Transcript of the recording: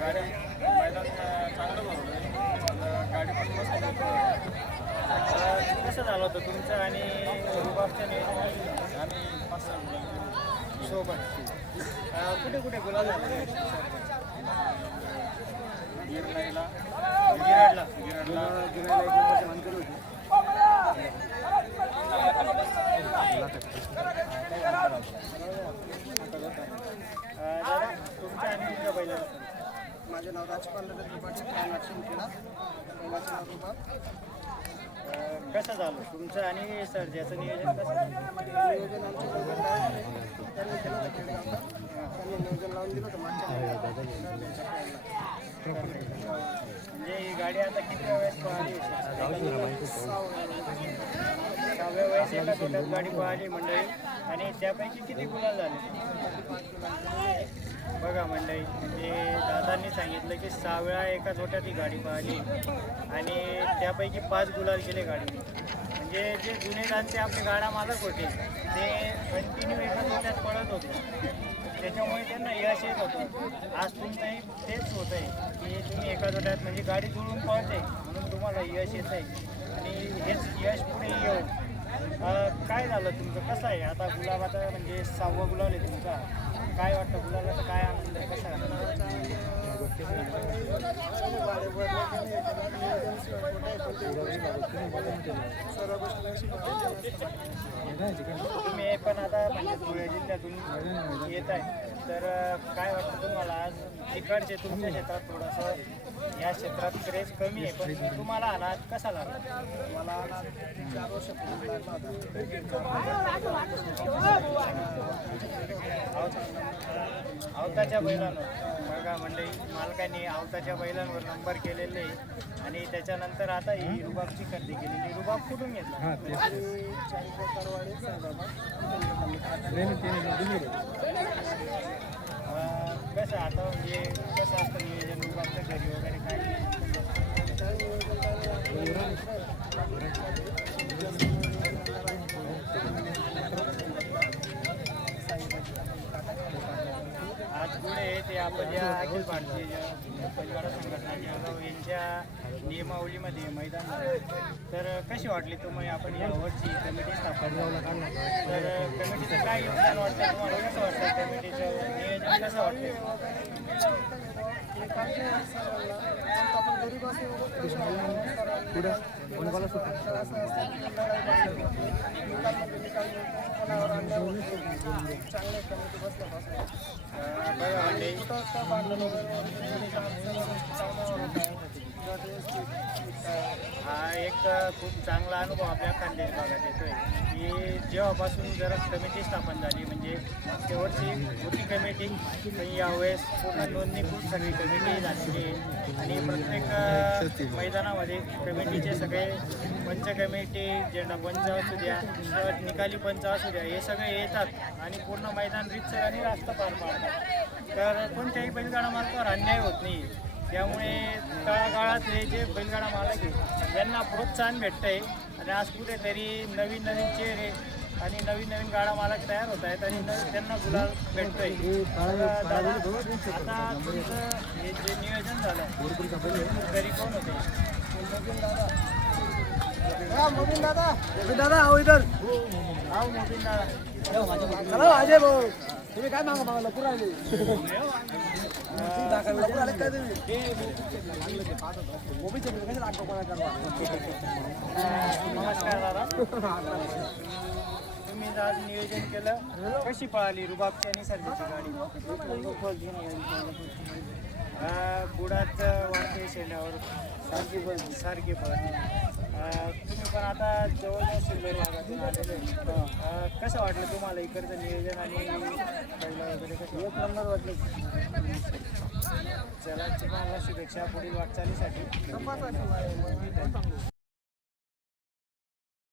गाडी मैदान चांगलं भरवलं, गाडी पण मस्त होती. कसं झालं होतं तुमचं आणि रुबाबच्या नियोजन? आम्ही 5-6 मुलं सोबत. कुठे कुठे गुलाल झाले? गिरणाईला, गिराडला गिराडला दादा तुमच्या आणि तुमच्या बैलाला? माझे नाव राजपाल खेळा. कसं झालं तुमचं आणि सर्जाचं नियोजन कसं? नियोजन त्यांनी केलं होतं खेडेगावचं. त्यांनी नियोजन लावून दिलं होतं म्हणजे ही गाडी आता किती वेळेस पळाली? 6व्या वेळेस एका छोट्यात गाडी पळाली मंडळी. आणि त्यापैकी किती गुलाल झाले बघा मंडळी? म्हणजे दादांनी सांगितलं की 6 वेळा एका छोट्यात ही गाडी पळाली आणि त्यापैकी 5 गुलाल केले गाडी. म्हणजे जे जुने दांचे आपले गाडा मालक होते ते कंटिन्यू एका छोट्यात पळत होते, त्याच्यामुळे त्यांना यश येत होतं. आज तुमचंही तेच होत आहे की तुम्ही एका छोट्यात म्हणजे गाडी जुळून पळते म्हणून तुम्हाला यश येत आहे आणि हेच यश पुढे येऊ. काय झालं तुमचं? कसं आहे आता गुलाबाचा म्हणजे 6वा गुलाल आहे तुमचा? काय वाटतं गुलाबाचा? काय आनंद आहे? कसा तुम्ही पण आता म्हणजे धुळे जिल्ह्यातून येत आहे तर काय वाटतं तुम्हाला? आज तिकडचे तुमच्या क्षेत्रात थोडंसं या क्षेत्रात क्रेज कमी आहे पण तुम्हाला अनाज कसा लागला? मला 4 वर्षापूर्वी लागला अवताच्या बैलांवर बघा मंडळी, मालकांनी अवताच्या बैलांवर नंबर केलेले आणि त्याच्यानंतर आता ही रुबाबची खरेदी केलेली. रुबाब कुठून घेतला? कसं आता म्हणजे कसं असतं नियोजन रुबाबच्या घरी वगैरे काय? आज पुढे ते आपण या अखिल भारतीय बैलगाडा संघटना जळगाव यांच्या नियमावलीमध्ये मैदान तर कशी वाटली तुम्ही आपण यावरची कमिटी स्थापन तर कमिटीचं काय योगदान वाटतं तुम्हाला? कसं वाटतं कमिटीचं नियोजन कसं वाटतं? हा एक खूप चांगला अनुभव आपल्या खानदेश भागात येतोय की जेव्हापासून जरा कमिटी स्थापन झाली म्हणजे शेवटची होती कमिटी पण यावेळेस पूर्ण नोंदणीकृत सगळी कमिटी झालेली आहे आणि प्रत्येक मैदानामध्ये कमिटीचे सगळे पंच कमिटी, झेंडा पंच असू द्या, निकाली पंच असू द्या, हे सगळे येतात आणि पूर्ण मैदान रीतसर आणि रास्त पार पाडतात. तर कोणत्याही बैलगाडा मालकावर अन्याय होत नाही. त्यामुळे तळागाळात हे जे बैलगाडा मालक आहे यांना प्रोत्साहन भेटतं आहे आणि आज कुठेतरी नवीन नवीन चेहरे आणि नवीन नवीन गाडा मालक तयार होत आहेत आणि त्यांना गुलाल भेटतोय. दादा आता तुमचं हे जे नियोजन झालं तरी कोण होते? मोबिन दादा आओ इधर. हा मोबिन दादा. चला अजय भाऊ, तुम्ही काय मागा लवकर आले? नमस्कार दादा. तुम्ही आज नियोजन केलं, कशी पळाली रुबाबची आणि सर्जाची गाडी? बुडात वाढते शेंड्यावर सारखी पळत. तुम्ही पण आता जवळजवळ सिल्लोड भागातून आलेले. कसं वाटलं तुम्हाला इकडचं नियोजन आणि पहिलं वगैरे कसं? 1 नंबर वाटलं. चला तुम्हाला शुभेच्छा पुढील वाटचालीसाठी.